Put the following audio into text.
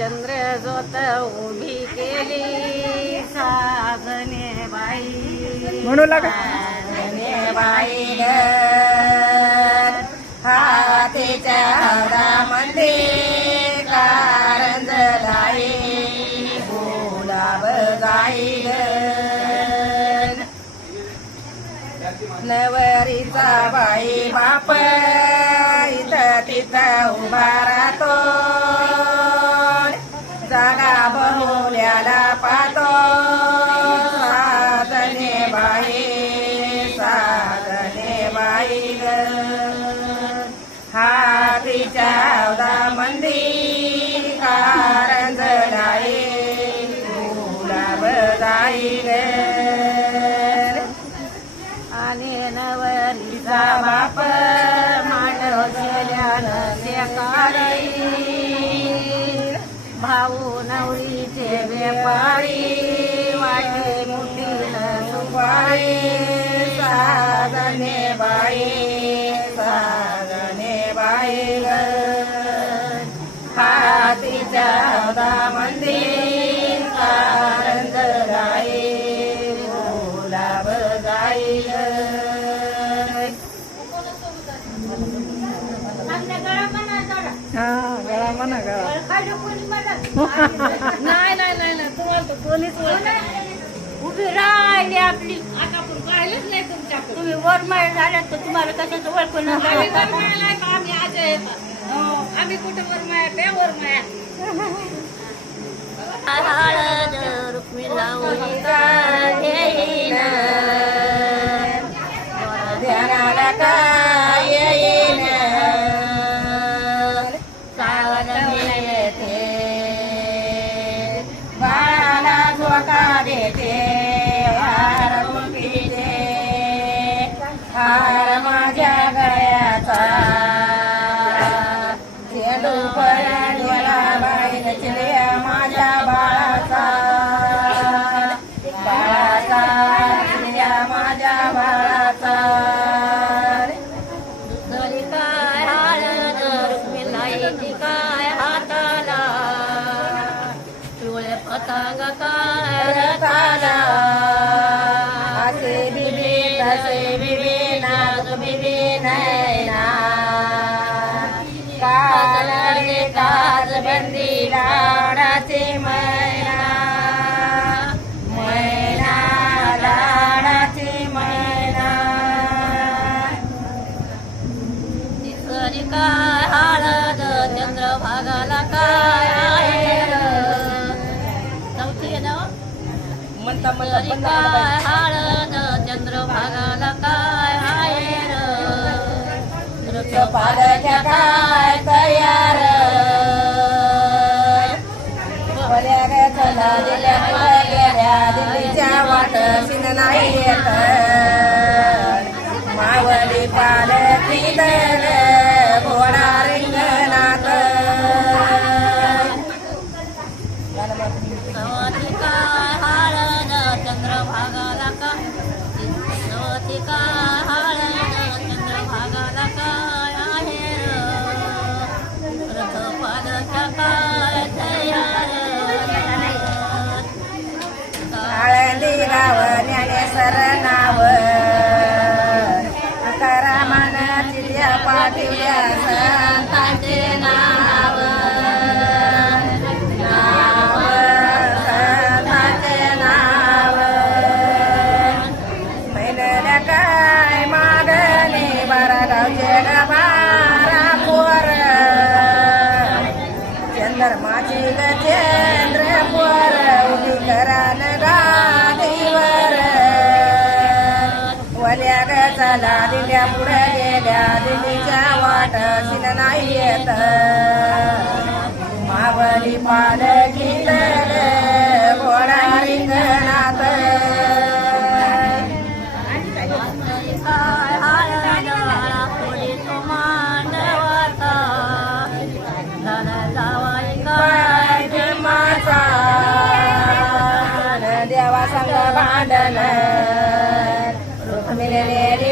चंद्र जोत उभी केली. साधने बाई. म्हणू लागा. साधने बाई हातीच्या गुलाब गाई ग. नवरीचा बाई बाप. इथं तिथं उभा साधने बाई ग हातीच्या मंदी कारंजलाई गुलाब गाई ग आणि नवरीचा बाप मांडव गेल्यानं शेकारी भाऊ नवरीचे व्यापारी वाटे मुठीन सुपारी साधने बाई साधने बाई हातीच्या मंदिर गुलाब गाई ग हा गळा म्हणा गळा. नाही नाही नाही तुम्हाला तर कोणीच. उभी राहिली आपली. आता आपण पाहिलंच नाही तुमच्याकडे तुम्ही वरमाळ झाल्यात तर तुम्हाला कशाचं ओळखून आम्ही आज? हो, आम्ही कुठं वरमाळ्या त्या वरमाळ्या हळद रुक्मी लावून बाळाचा नचल्या माझ्या बाळाचा. दुसरी काय हळद रुक्मिणाईची काय हाताला? पिवळे पतंग काय रथाला? असे बिबी तसे बिबी नाग बिबी नैना काजळे काज बंदी म्हणता तिसरी काय चंद्रभागाला काय काय तयार दिल्लीच्या वाट शिन नाही येत मावली पालती चला दिंड्या पुढे गेल्या दिल्लीच्या वाट शिन नाही येत. मावळी पाल गीतल घोडा रिंगणात. देवा भांडण रुक्मिणी